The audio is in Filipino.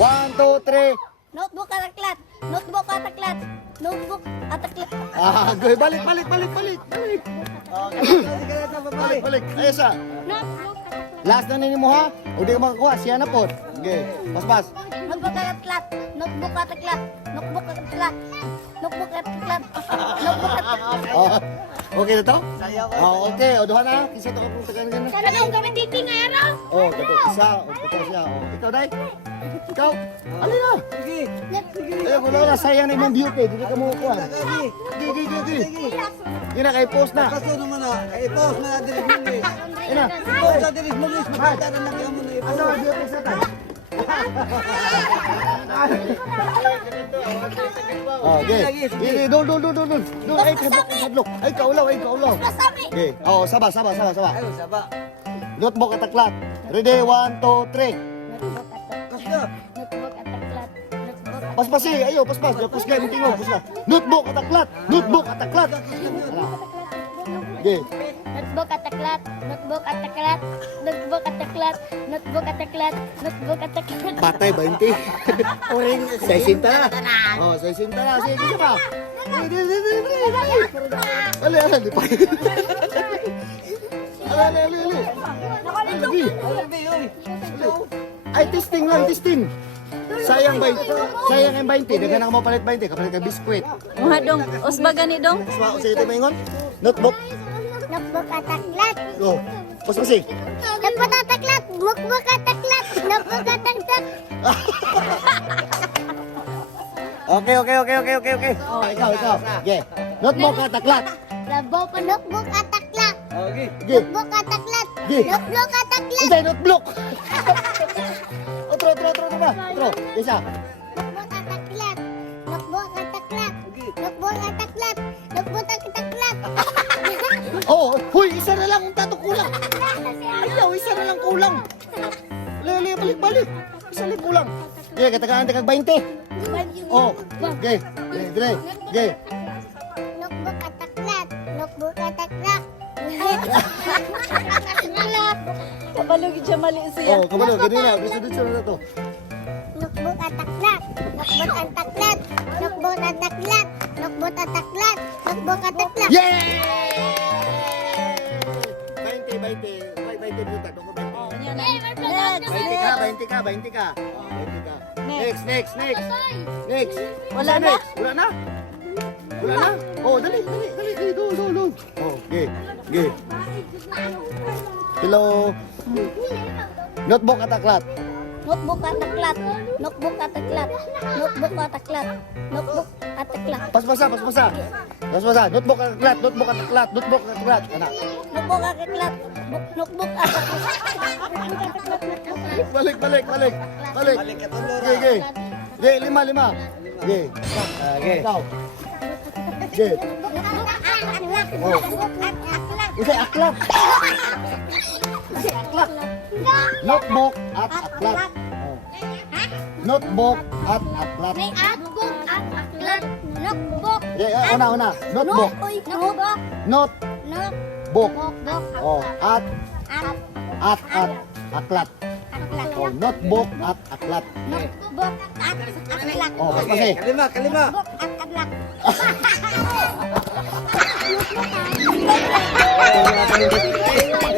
1, 2, 3. Notebook ataklat. Notebook ataklat. Notebook ataklat. Okay, balik. Balik. Ayos ah. Notebook ataklat. Last na nini mo ha? O di ka makakuha, siya na po. Okay, pas. Notebook ataklat. Notebook ataklat. Notebook ataklat. Notebook ataklat. Notebook ataklat. Oh, okay na to? Oh, okay. O, duha na. Kisa to ka pong tagan na. Sana kung gawin dito nga araw. Oh, kato. Isa. O, kato siya. O, ikaw, Day. Ikaw. Alin na. Ay, wala na. Sayang na yung view kay. Hindi ka makukuha. Gigi. Yun na, kay post na. Kaso naman na, i-pause na natin yung movie. Yun na. I-pause natin yung movie. Makita na lang yung muna Ano, i-pause. view kay sa tayo. Oh, okay. Gigi, dul. Ay, kadlok. Ay, kaulaw. Masabi. Okay. Oh, saba. Ayun, saba. Notebook at taklat. Ready, 1, 2, 3. Notebook ataklat. Kasya. Notebook ataklat. Notebook. Paspas eh, ayo, paspas. Pus kayo, tingog, pus na. Notebook at taklat. Okay. Notebook ataklat. Notebook ataklat. Notebook ataklat. Notebook ataklat. Notebook ataklat. Patay, 20. Uring, 60 na. Oh, 60 na. Sige, sige pa. Ali, di pa. Ali. Lagi. Ay, testing lang, testing. Sayang yung 20. Dagan ang mapalit 20. Kapalit ka biskwit. Mga dong, usba gani dong. Pasma ko sa ito, maingon. Notebook. Notebook ataklat. Go. Paspas eh. Notebook ataklat. Notebook ataklat. Notebook ataklat. Okay. Oh, ikaw. Okay. Notebook at taklat. Labo pa notebook ataklat. Okay. Okay. Notebook ataklat. Okay. Notebook ataklat. Unsay notebook. Otro ba? Otro. Isa. Notebook ataklat. Notebook ataklat. Notebook ataklat. Notebook ataklat. Oh, huy, isa na lang ang tato kulang. Ayaw, isa na lang kulang. Lele, balik. Isa lang kulang. Okay, katagaan kag 20. Oh, okay. Okay. Notebook ataklat. Notebook ataklat. Kabalog siya mali siya. Oh, kabalo, ganina. Gusto na to. Notebook ataklat. Notebook ataklat. Notebook ataklat. Notebook ataklat. Notebook ataklat. Yay! 20 dito, toko 20. Yan na. Next. 20 ka. Next. Wala na? Next. Wala na? Oh, dali. Go. Oh, okay. Hello. Notebook at taklat. Notebook ataklat. Notebook ataklat. Notebook ataklat. Notebook ataklat. Paspasa. Notebook at taklat. Anak. Notebook ataklat. Notebook ataklat. Balik. Balik ka tuloy. Okay. Okay, 5. Okay. Okay. Ikaw. Okay. Oh. Isa aklat. Notebook at aklat. Oh. Notebook at aklat. May notebook ataklat. Notebook. Yeah, una. Notebook. Notebook. Notebook. Oh, at aklat. Oh, notebook at aklat. Notebook at aklat. Oh, Okay. paspasi. Kalima. Notebook at aklat. Oh,